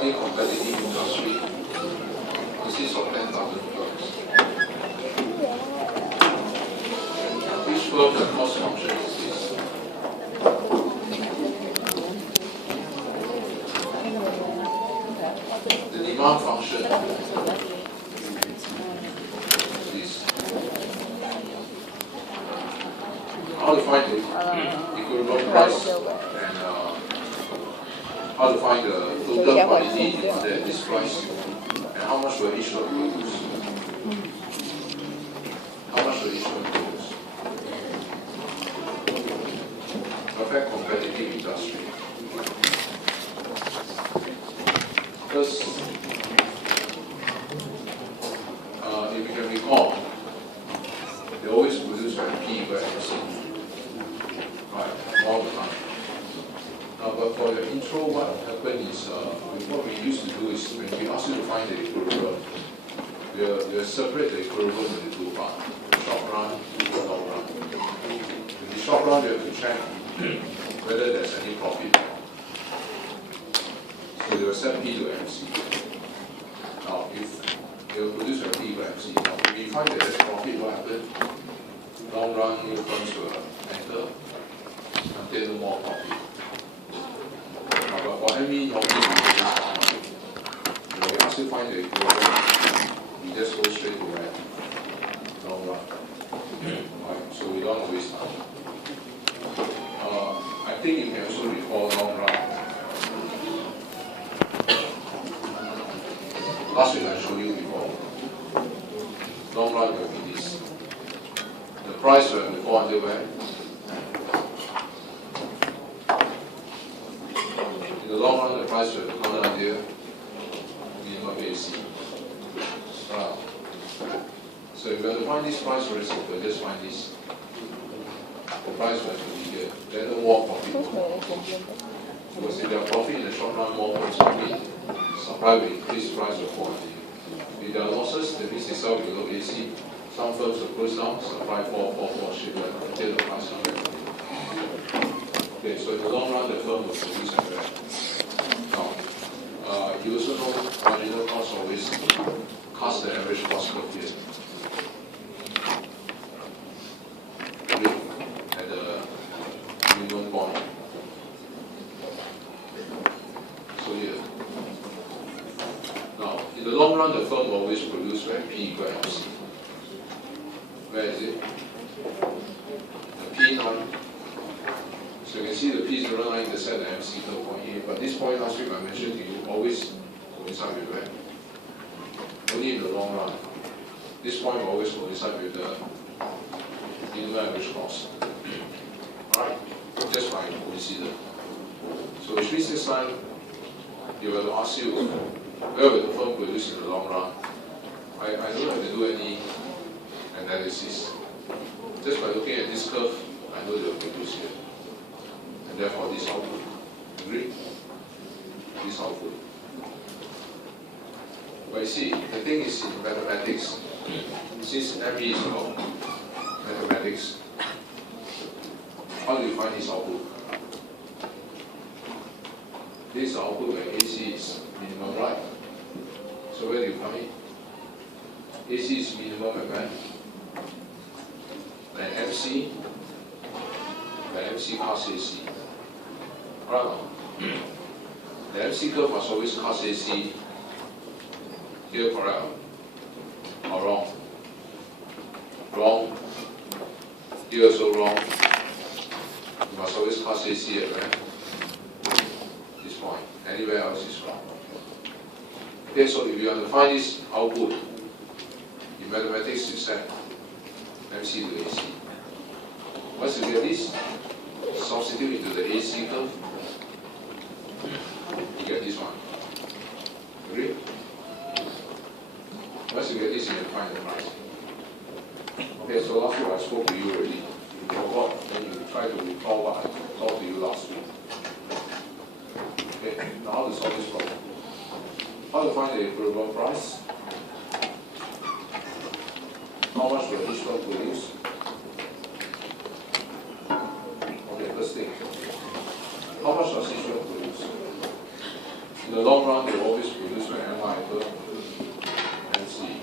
highly competitive industry consists of 10,000 firms. Which firm the cost function is this? The demand function is how to find the equivalent price and how to find the total quantity demanded at this price and how much will each firm produce. How much will each firm produce? Perfect competitive industry. Because if you can recall, they always produce at P equal MC, right, all the time. But for your intro, what happened is, what we used to do is when we ask you to find the equilibrium, we'll separate the equilibrium into two parts, short run and long run. In the short run, you have to check whether there's any profit. So they will set P to MC. Now, if they will produce a P to MC, now if we find that there's profit, what happens? Long run, new firms will enter until no more profit. But for ME, normally we ask you to find the equivalent, we just go straight to where? Long run. Right, so we don't waste time. I think you can also recall long run. Last week I showed you before. Long run will be this. The price will go until where? In the long run, the price will go until minimum AC. So if you have to find this price very simple, just find this. The price will be here. Then the more profit. Because if there are profit in the short run, more firms will be. Supply will increase, price will fall. If there are losses, that means they sell below AC. Some firms will close down, supply fall, shiver until the price is ready. Okay, so in the long run, the firm will produce and ready. Now, you also know marginal cost always cast the average cost curve here. At the minimum point. So here. Now, in the long run, the firm will always produce when P equal MC. Where is it? The P9. So you can see the P09 intersect the MC curve point here. But this point last week I mentioned to you always coincide with where? Only in the long run. This point will always coincide with the minimum average cost. Alright? Just by coincidence. So which means this time you will ask you where will the firm produce in the long run? I don't have to do any analysis. Just by looking at this curve, I know they will produce here. And therefore this output. Agree? This output. But you see, the thing is in mathematics, since ME is about mathematics, how do you find this output? This output where AC is minimum, right? So where do you find it? AC is minimum at where? Then MC, the MC cast AC. Right? The MC curve must always cast AC here, correct? Or wrong? Wrong. Here also wrong. You must always cast AC at where? This point. Anywhere else is wrong. Okay, so if you want to find this output, in mathematics you set MC to AC. Once you get this, substitute into the AC curve, you get this one. Agree? Once you get this, you can find the price. Okay, so last week I spoke to you already. You forgot, then you try to recall what I talked to you last week. Okay, now how to solve this problem? How to find the equivalent price? How much will each one produce? Okay, first thing. How much does each one produce? In the long run, they always produce by MI equal MC.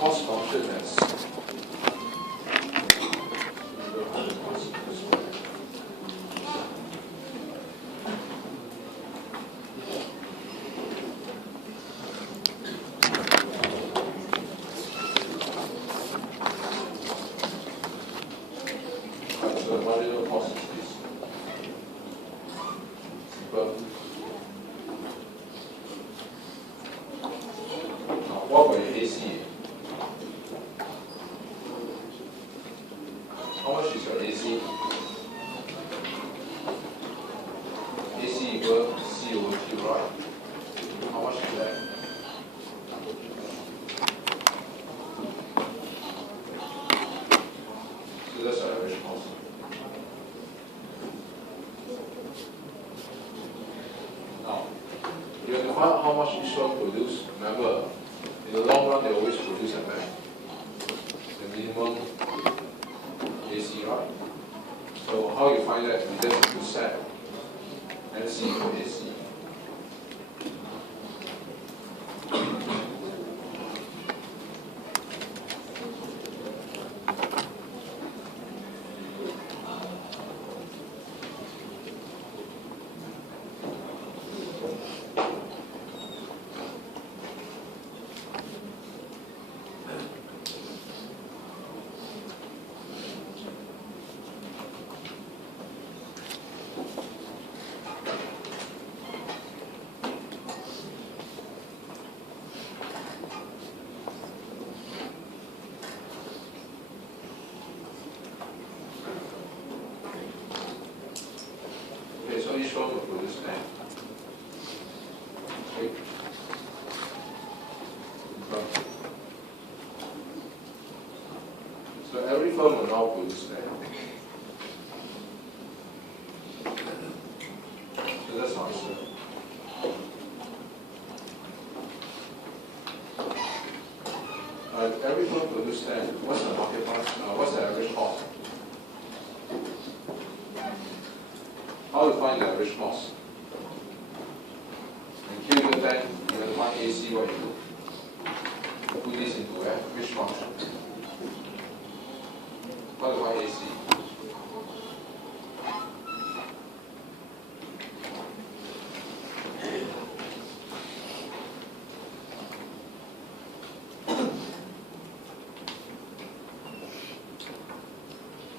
Cost function as so the marginal cost is this. But now what about your AC? How much is your AC? AC equal C over Q, right? How much is that? So that's our average cost. Now, you have to find out how much each one produce. Remember, in the long run, they always produce a max. The minimum AC, right? So how you find that? You just have to set NC equal AC. Okay, so each one will produce 10. Okay. So every firm will now produce 10. So that's my answer. Every firm produce 10. What's the market price? What's the average cost? How to find the average cost? And Q equal 10, you have to find AC, what you do? Put this into which function? How to find AC?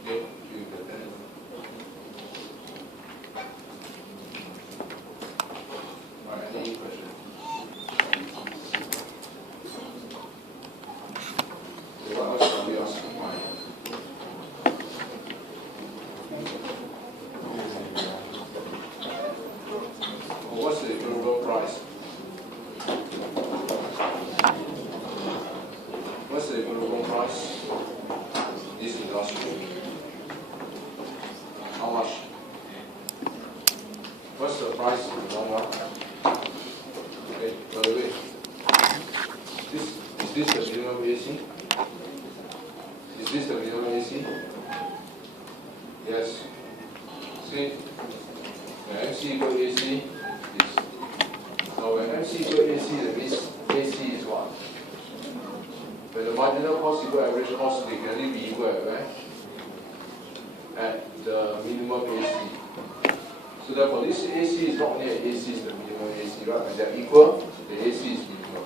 Okay, Q equal 10. Any question? Okay, what else are we asking? Well, what's the equivalent price? What's the equivalent price? This industry. How much? What's the price in the long run? Okay, by the way, is this the minimum AC? Is this the minimum AC? Yes. See, the MC equal AC is, now when MC equal AC, that means AC is what? When the marginal cost equal average cost, they can only be equal at where? At the minimum AC. So therefore, this AC is not only an AC, is the minimum AC, right? When they're equal, the AC is minimum.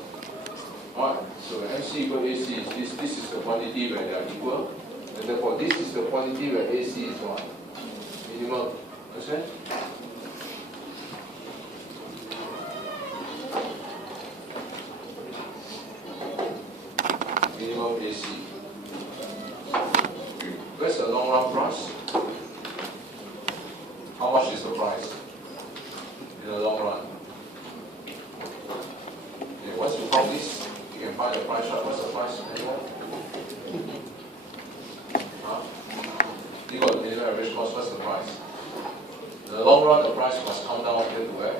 Alright, so when MC equal AC is this is the quantity where they are equal, and therefore this is the quantity where AC is what? Minimum. Understand? Minimum AC. Where's the long run price? How much is the price in the long run? Okay, once you count this, you can find the price chart. What's the price? long run, the price must come down until to where?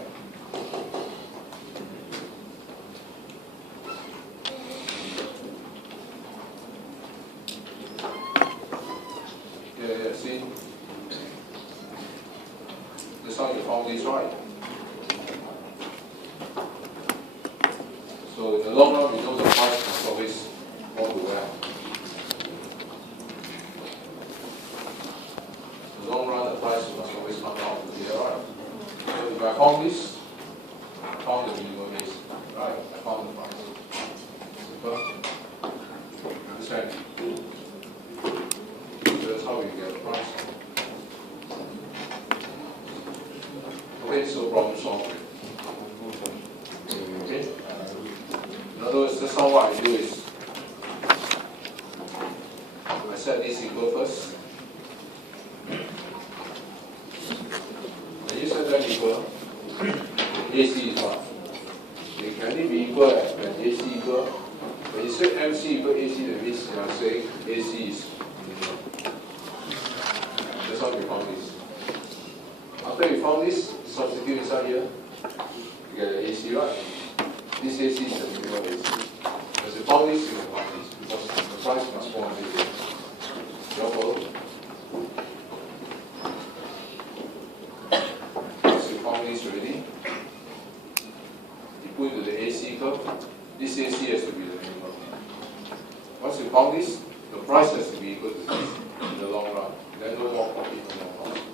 Yeah, see? That's how you found this right. So in the long run, we know the price must always go to where? In the long run, the price must always come down to here, right? So if I found this, I found the minimum base. Right, I found the price. Simple. Understand? So that's how we get the price. Okay, so problem solved. Okay? In other words, that's not what I do is I set this equal first. When you set that equal, AC is what? Can it be equal when AC equal? When you set MC equal AC, that means you are saying AC is. That's how we found this. After we found this, substitute inside here, you get the AC, right? This AC is the minimum AC. As you found this, you can find this, because the price must go on here. You all follow? Once you found this already, you put into the AC curve. This AC has to be the minimum. Once you found this, the price has to be equal to this in the long run. Then no more profit, no more cost.